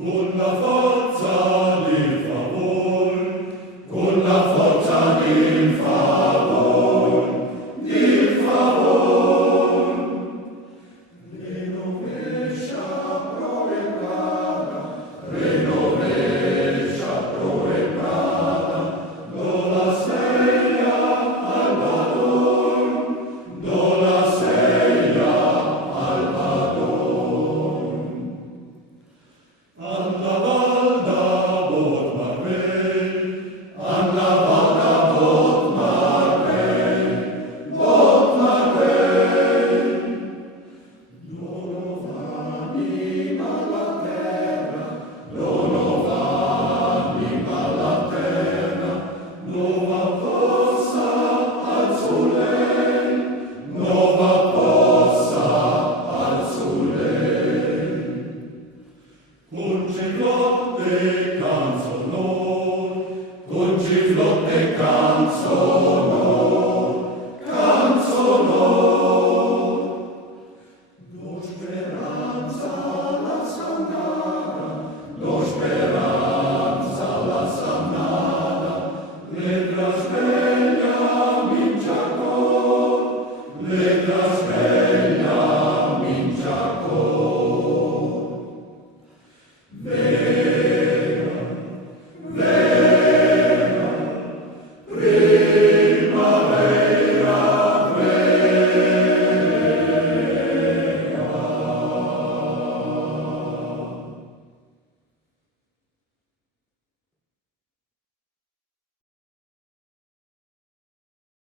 Con la forza del favor, con la forza del favor, del favor. Renovescia pro e Prada, renovescia pro e Prada, do la seia al valor, do la seia al valor. Allah